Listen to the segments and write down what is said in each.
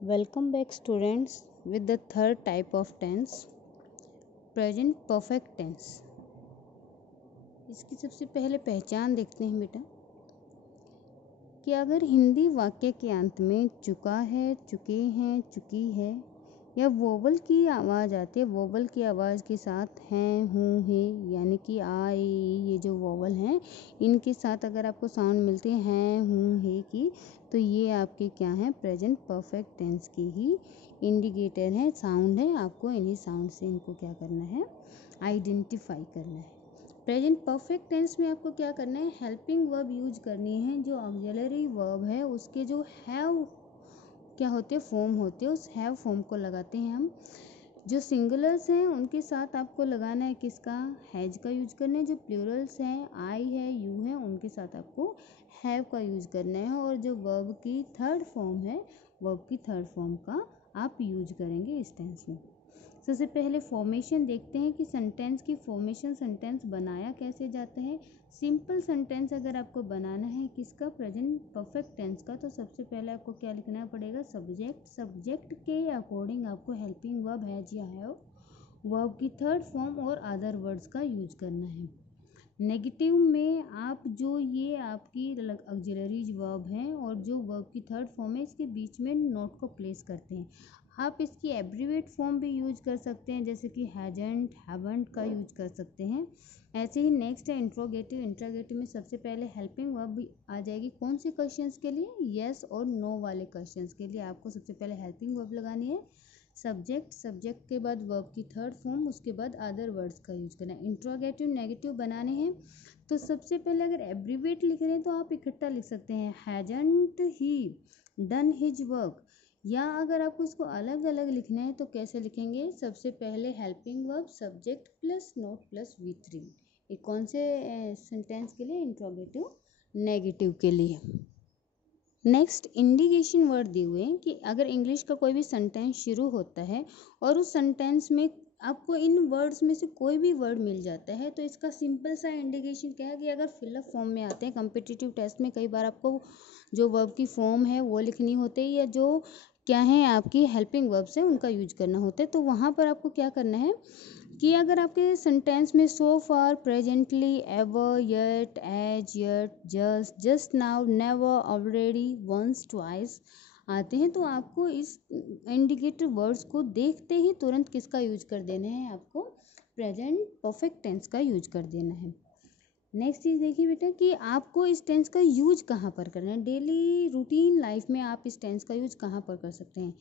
Welcome back students with the third type of tense, present perfect tense। इसकी सबसे पहले पहचान देखते हैं बेटा कि अगर हिंदी वाक्य के अंत में चुका है, चुके हैं, चुकी है या वोवल की आवाज़ आती है, वोवल की आवाज़ के साथ हैं, हूँ, है यानी कि आ, ये जो वोवल हैं इनके साथ अगर आपको साउंड मिलते हैं, हूँ, है की, तो ये आपके क्या हैं, प्रेजेंट परफेक्ट टेंस की ही इंडिकेटर है, साउंड है। आपको इन्हीं साउंड से इनको क्या करना है, आइडेंटिफाई करना है। प्रेजेंट परफेक्ट टेंस में आपको क्या करना है, हेल्पिंग वर्ब यूज करनी है। जो ऑक्सिलरी वर्ब है उसके जो हैव क्या होते हैं, फॉर्म होते हैं, उस हैव फॉर्म को लगाते हैं हम। जो सिंगुलर्स हैं उनके साथ आपको लगाना है किसका, हैज का यूज करना है। जो प्लूरल्स हैं, आई है, यू है, उनके साथ आपको हैव का यूज करना है। और जो वर्ब की थर्ड फॉर्म है, वर्ब की थर्ड फॉर्म का आप यूज करेंगे इस टेंस में। सबसे पहले फॉर्मेशन देखते हैं कि सेंटेंस की फॉर्मेशन, सेंटेंस बनाया कैसे जाता है। सिंपल सेंटेंस अगर आपको बनाना है किसका, प्रेजेंट परफेक्ट टेंस का, तो सबसे पहले आपको क्या लिखना पड़ेगा, सब्जेक्ट। सब्जेक्ट के अकॉर्डिंग आपको हेल्पिंग वर्ब हैज या हैव, वर्ब की थर्ड फॉर्म और अदर वर्ड्स का यूज करना है। नेगेटिव में आप जो ये आपकी ऑक्सिलरीज वर्ब हैं और जो वर्ब की थर्ड फॉर्म है इसके बीच में नोट को प्लेस करते हैं। आप इसकी एब्रीवेट फॉर्म भी यूज कर सकते हैं, जैसे कि हैजंट, हैवंट का यूज कर सकते हैं। ऐसे ही नेक्स्ट है इंट्रोगेटिव। इंट्रोगेटिव में सबसे पहले हेल्पिंग वर्ब आ जाएगी कौन से क्वेश्चंस के लिए, यस और नो वाले क्वेश्चंस के लिए आपको सबसे पहले हेल्पिंग वर्ब लगानी है। सब्जेक्ट, सब्जेक्ट के बाद वर्ब की थर्ड फॉर्म, उसके बाद अदर वर्ड्स का यूज करना है। इंट्रोगेटिव नेगेटिव बनाने हैं तो सबसे पहले अगर एब्रीवेट लिख रहे हैं तो आप इकट्ठा लिख सकते हैं, हैजंट ही डन हिज वर्क। या अगर आपको इसको अलग अलग लिखना है तो कैसे लिखेंगे, सबसे पहले helping verb subject plus note plus V3। ये कौन से सेंटेंस के लिए, इंट्रोगेटिव नेगेटिव के लिए। नेक्स्ट इंडिकेशन वर्ड दिए हुए हैं कि अगर इंग्लिश का कोई भी सेंटेंस शुरू होता है और उस सेंटेंस में आपको इन वर्ड्स में से कोई भी वर्ड मिल जाता है तो इसका सिंपल सा इंडिकेशन क्या है कि अगर फिलअप फॉर्म में आते हैं, कॉम्पिटिटिव टेस्ट में कई बार आपको जो वर्ब की फॉर्म है वो लिखनी होती है या जो क्या है आपकी हेल्पिंग वर्ब्स है उनका यूज करना होता है, तो वहाँ पर आपको क्या करना है कि अगर आपके सेंटेंस में so far, presently, ever, yet, as, yet, just, just now, never, already, once, twice आते हैं तो आपको इस इंडिकेटिव वर्ड्स को देखते ही तुरंत किसका यूज कर देना है, आपको प्रेजेंट परफेक्ट टेंस का यूज कर देना है। नेक्स्ट चीज़ देखिए बेटा कि आपको इस टेंस का यूज कहाँ पर करना है। डेली रूटीन लाइफ में आप इस टेंस का यूज कहाँ पर कर सकते हैं।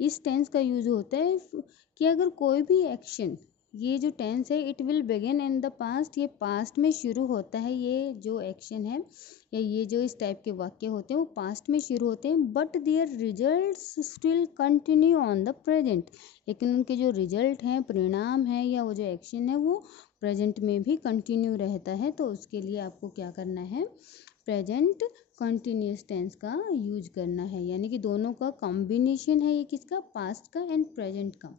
इस टेंस का यूज होता है कि अगर कोई भी एक्शन, ये जो टेंस है it will begin in the past, ये पास्ट में शुरू होता है, ये जो एक्शन है या ये जो इस टाइप के वाक्य होते हैं वो पास्ट में शुरू होते हैं, but their results still continue on the present. लेकिन उनके जो रिजल्ट हैं, परिणाम है या वो जो एक्शन है वो प्रेजेंट में भी कंटिन्यू रहता है। तो उसके लिए आपको क्या करना है, प्रेजेंट कंटिन्यूस टेंस का यूज करना है, यानी कि दोनों का कॉम्बिनेशन है ये किसका, पास्ट का एंड प्रेजेंट का।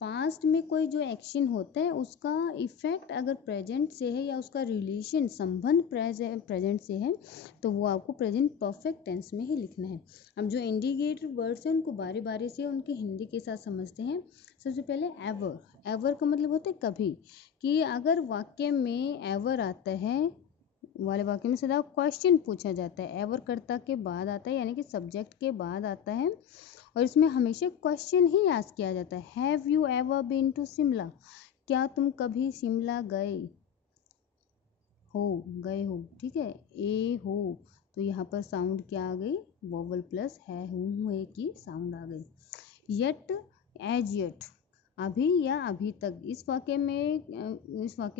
पास्ट में कोई जो एक्शन होता है उसका इफेक्ट अगर प्रेजेंट से है या उसका रिलेशन, संबंध प्रेजेंट से है तो वो आपको प्रेजेंट परफेक्ट टेंस में ही लिखना है। अब जो इंडिकेटर वर्ड्स हैं उनको बारी बारी से उनके हिंदी के साथ समझते हैं। सबसे पहले एवर। एवर का मतलब होता है कभी, कि अगर वाक्य में एवर आता है वाले वाक्य में सदा क्वेश्चन पूछा जाता है, एवर कर्ता के बाद आता है यानी कि सब्जेक्ट के बाद आता है और इसमें हमेशा क्वेश्चन ही आस्क किया जाता है। Have you ever been to Shimla, क्या तुम कभी शिमला गए हो, ठीक है, ए हो, तो यहाँ पर साउंड क्या आ गई, वोवल प्लस है, हूँ, है की साउंड आ गई। येट, एज येट, अभी या अभी तक। इस वाक्य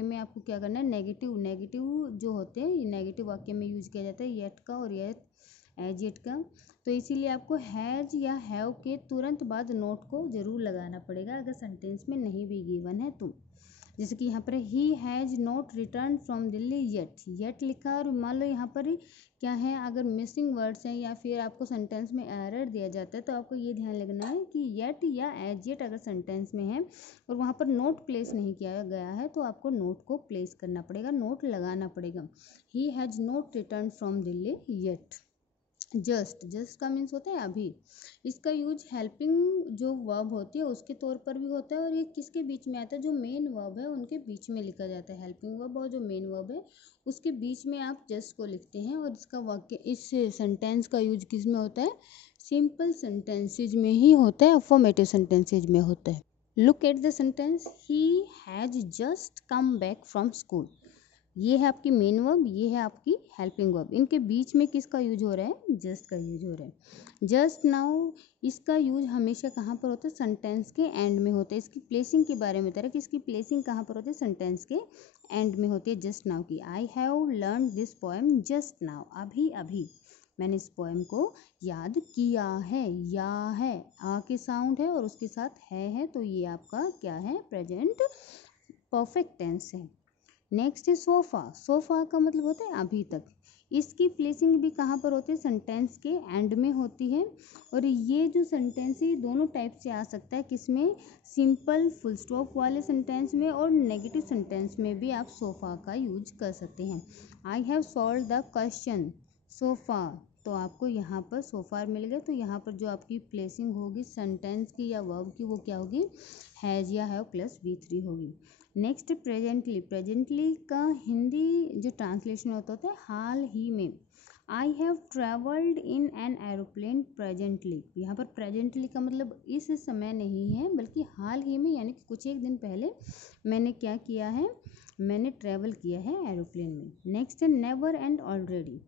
में आपको क्या करना है, नेगेटिव, नेगेटिव जो होते हैं ये नेगेटिव वाक्य में यूज किया जाता है, येट का और येट, एज येट का। तो इसीलिए आपको हैज या हैव के तुरंत बाद नोट को जरूर लगाना पड़ेगा अगर सेंटेंस में नहीं भी गिवन है तो। जैसे कि यहाँ पर he has not return from Delhi yet, yet लिखा और मान लो यहाँ पर क्या है, अगर मिसिंग वर्ड्स हैं या फिर आपको सेंटेंस में एरर दिया जाता है तो आपको ये ध्यान रखना है कि येट या एज येट अगर सेंटेंस में है और वहाँ पर नोट प्लेस नहीं किया गया है तो आपको नोट को प्लेस करना पड़ेगा, नोट लगाना पड़ेगा। He has not return from Delhi yet. Just का मीन्स होता है अभी। इसका यूज हेल्पिंग जो वर्ब होती है उसके तौर पर भी होता है, और ये किसके बीच में आता है, जो मेन वर्ब है उनके बीच में लिखा जाता है। हेल्पिंग वर्ब और जो मेन वर्ब है उसके बीच में आप जस्ट को लिखते हैं, और इसका वाक्य, इस सेंटेंस का यूज किस में होता है, सिंपल सेंटेंसेज में ही होता है, अफर्मेटिव सेंटेंसेज में होता है। Look at the sentence, he has just come back from school. ये है आपकी मेन वर्ब, ये है आपकी हेल्पिंग वर्ब। इनके बीच में किसका यूज हो रहा है, जस्ट का यूज हो रहा है। जस्ट नाउ, इसका यूज हमेशा कहाँ पर होता है, सेंटेंस के एंड में होता है। इसकी प्लेसिंग के बारे में बता रहा है कि इसकी प्लेसिंग कहाँ पर होती है, सेंटेंस के एंड में होती है जस्ट नाउ की। I have learn this poem just now, अभी अभी मैंने इस पोएम को याद किया है। या है, आ के साउंड है और उसके साथ है, तो ये आपका क्या है, प्रेजेंट परफेक्ट टेंस है। नेक्स्ट है सोफा। सोफा का मतलब होता है अभी तक। इसकी प्लेसिंग भी कहाँ पर होती है, सेंटेंस के एंड में होती है। और ये जो सेंटेंस है दोनों टाइप से आ सकता है, किसमें, सिंपल फुल स्टॉप वाले सेंटेंस में, और नेगेटिव सेंटेंस में भी आप सोफा का यूज कर सकते हैं। I have solve the question sofa, तो आपको यहाँ पर सोफा मिल गया, तो यहाँ पर जो आपकी प्लेसिंग होगी सेंटेंस की या वर्ब की, वो क्या होगी, हैज़ या हैव प्लस V3 होगी। Next presently. प्रेजेंटली का हिंदी जो ट्रांसलेशन होता है हाल ही में। I have travelled in an aeroplane presently. यहाँ पर प्रेजेंटली का मतलब इस समय नहीं है, बल्कि हाल ही में, यानी कि कुछ एक दिन पहले मैंने क्या किया है, मैंने ट्रेवल किया है एरोप्लेन में। नेक्स्ट है नेवर एंड ऑलरेडी।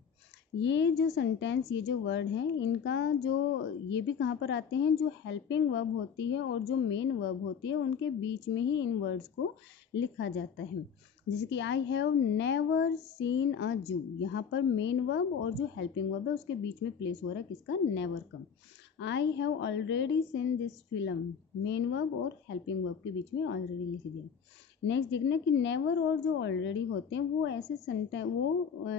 ये जो सेंटेंस, ये जो वर्ड हैं, इनका जो, ये भी कहाँ पर आते हैं, जो हेल्पिंग वर्ब होती है और जो मेन वर्ब होती है उनके बीच में ही इन वर्ड्स को लिखा जाता है। जैसे कि I have never seen a जू, यहाँ पर मेन वर्ब और जो हेल्पिंग वर्ब है उसके बीच में प्लेस हो रहा है किसका, नेवर का। I have already seen this film, main verb और हेल्पिंग वर्ब के बीच में ऑलरेडी लिख दिया। नेक्स्ट देखना कि नेवर और जो ऑलरेडी होते हैं वो ऐसे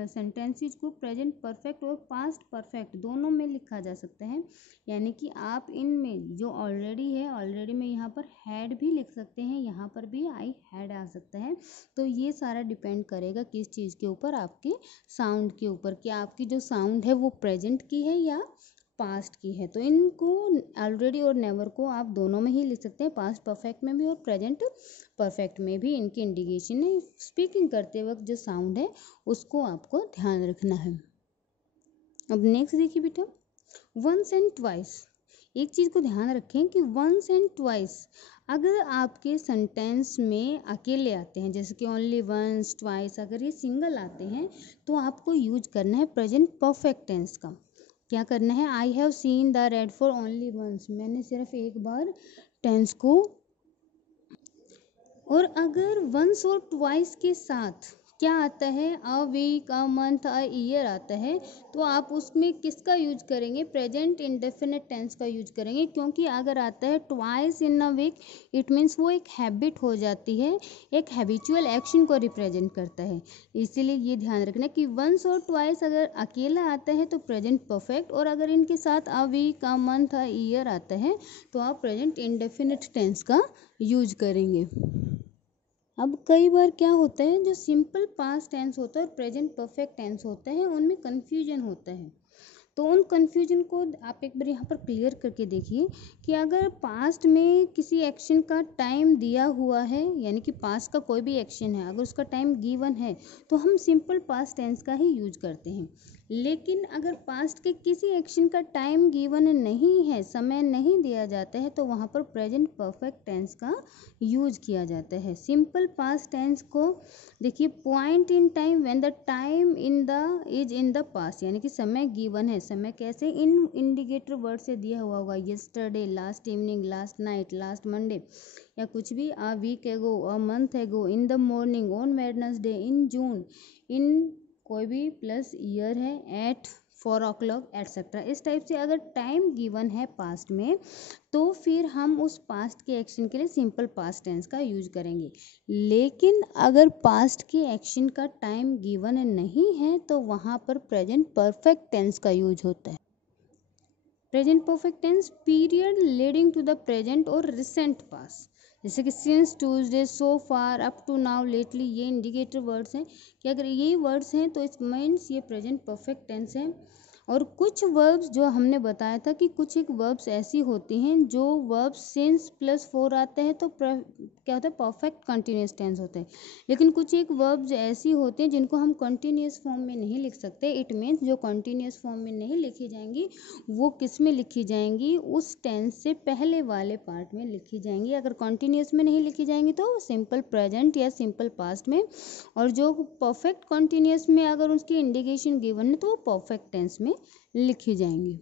सेंटेंसेस को प्रेजेंट परफेक्ट और पास्ट परफेक्ट दोनों में लिखा जा सकता है। यानी कि आप इनमें जो ऑलरेडी है, ऑलरेडी में यहाँ पर हैड भी लिख सकते हैं, यहाँ पर भी आई हैड आ सकता है। तो ये सारा डिपेंड करेगा किस चीज़ के ऊपर, आपके साउंड के ऊपर, कि आपकी जो साउंड है वो प्रेजेंट की है या पास्ट की है। तो इनको ऑलरेडी और नेवर को आप दोनों में ही लिख सकते हैं, पास्ट परफेक्ट में भी और प्रेजेंट परफेक्ट में भी। इनकी इंडिकेशन है, स्पीकिंग करते वक्त जो साउंड है उसको आपको ध्यान रखना है। अब नेक्स्ट देखिए बेटा, वंस एंड ट्वाइस। एक चीज़ को ध्यान रखें कि वंस एंड ट्वाइस अगर आपके सेंटेंस में अकेले आते हैं, जैसे कि ओनली वंस, ट्वाइस, अगर ये सिंगल आते हैं तो आपको यूज करना है प्रेजेंट परफेक्ट टेंस का। क्या करना है, I have seen the red for only once, मैंने सिर्फ एक बार टेंस को। और अगर वंस और ट्वाइस के साथ क्या आता है, a week, a month, a year आता है, तो आप उसमें किसका यूज करेंगे, प्रेजेंट इंडेफिनिट टेंस का यूज करेंगे। क्योंकि अगर आता है twice in a week, it means वो एक हैबिट हो जाती है, एक हैबिचुअल एक्शन को रिप्रेजेंट करता है। इसीलिए ये ध्यान रखना कि वंस और ट्वाइस अगर अकेला आता है तो प्रेजेंट परफेक्ट, और अगर इनके साथ a week, a month, a year आता है तो आप प्रेजेंट इंडेफिनिट टेंस का यूज करेंगे। अब कई बार क्या होता है, जो सिंपल पास्ट टेंस होता है और प्रेजेंट परफेक्ट टेंस होता है उनमें कन्फ्यूजन होता है। तो उन कन्फ्यूजन को आप एक बार यहाँ पर क्लियर करके देखिए कि अगर पास्ट में किसी एक्शन का टाइम दिया हुआ है, यानी कि पास्ट का कोई भी एक्शन है, अगर उसका टाइम गिवन है तो हम सिंपल पास्ट टेंस का ही यूज करते हैं। लेकिन अगर पास्ट के किसी एक्शन का टाइम गिवन नहीं है, समय नहीं दिया जाता है, तो वहाँ पर प्रेजेंट परफेक्ट टेंस का यूज किया जाता है। सिंपल पास्ट टेंस को देखिए, point in time when the time is in the past, यानी कि समय गिवन है। समय कैसे, इन इंडिकेटर वर्ड से दिया हुआ होगा, yesterday, last evening, last night, last Monday, या कुछ भी, a week ago, a month ago, in the morning, on Wednesday, in June, in कोई भी प्लस ईयर है, एट 4 o'clock एटसेट्रा। इस टाइप से अगर टाइम गिवन है पास्ट में तो फिर हम उस पास्ट के एक्शन के लिए सिंपल पास्ट टेंस का यूज करेंगे। लेकिन अगर पास्ट के एक्शन का टाइम गिवन नहीं है तो वहाँ पर प्रेजेंट परफेक्ट टेंस का यूज होता है। Present perfect tense period leading to the present और रिसेंट पास्ट, जैसे कि since, Tuesday, so far, up to now, lately, ये इंडिकेटर वर्ड्स हैं कि अगर ये वर्ड्स हैं तो इट मीन्स ये प्रेजेंट परफेक्ट टेंस है। और कुछ वर्ब्स जो हमने बताया था कि कुछ एक वर्ब्स ऐसी होती हैं जो वर्ब सिंस प्लस फोर आते हैं तो क्या होता है, परफेक्ट कंटिन्यूस टेंस होते हैं। लेकिन कुछ एक वर्ब्स ऐसी होती हैं जिनको हम कंटिन्यूस फॉर्म में नहीं लिख सकते। इट मीन्स जो कंटिन्यूस फॉर्म में नहीं लिखी जाएंगी वो किस में लिखी जाएंगी, उस टेंस से पहले वाले पार्ट में लिखी जाएंगी। अगर कंटिन्यूस में नहीं लिखी जाएंगी तो सिंपल प्रेजेंट या सिंपल पास्ट में, और जो परफेक्ट कंटिन्यूस में अगर उसकी इंडिकेशन गिवन है तो वो परफेक्ट टेंस में लिखी जाएंगी।